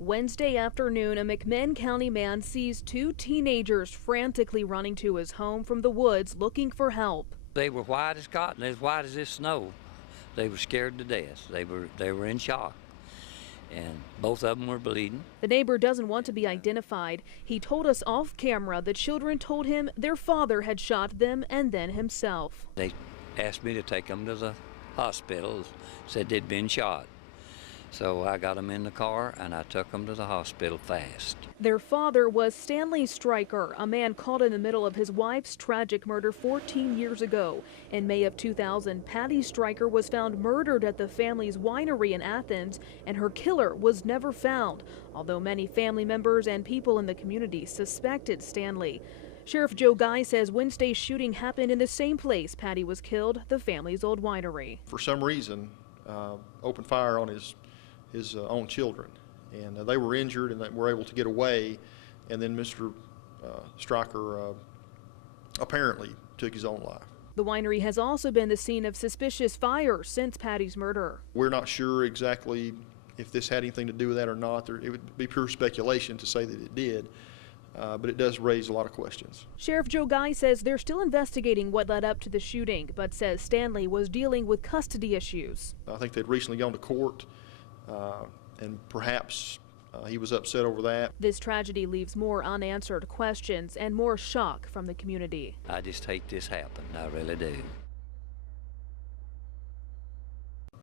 Wednesday afternoon, a McMinn County man sees two teenagers frantically running to his home from the woods looking for help. They were white as cotton, as white as this snow. They were scared to death. They were in shock, and both of them were bleeding. The neighbor doesn't want to be identified. He told us off camera the children told him their father had shot them and then himself. They asked me to take them to the hospital, said they'd been shot. So I got them in the car and I took them to the hospital fast. Their father was Stanley Stryker, a man caught in the middle of his wife's tragic murder 14 years ago. In May of 2000, Patty Stryker was found murdered at the family's winery in Athens, and her killer was never found, although many family members and people in the community suspected Stanley. Sheriff Joe Guy says Wednesday's shooting happened in the same place Patty was killed, the family's old winery. For some reason, opened fire on his own children, and they were injured and they were able to get away, and then Mr. Stryker apparently took his own life. The winery has also been the scene of suspicious fire since Patty's murder. We're not sure exactly if this had anything to do with that or not. It would be pure speculation to say that it did, but it does raise a lot of questions. Sheriff Joe Guy says they're still investigating what led up to the shooting, but says Stanley was dealing with custody issues. I think they'd recently gone to court, and perhaps he was upset over that. This tragedy leaves more unanswered questions and more shock from the community. I just hate this happened, I really do.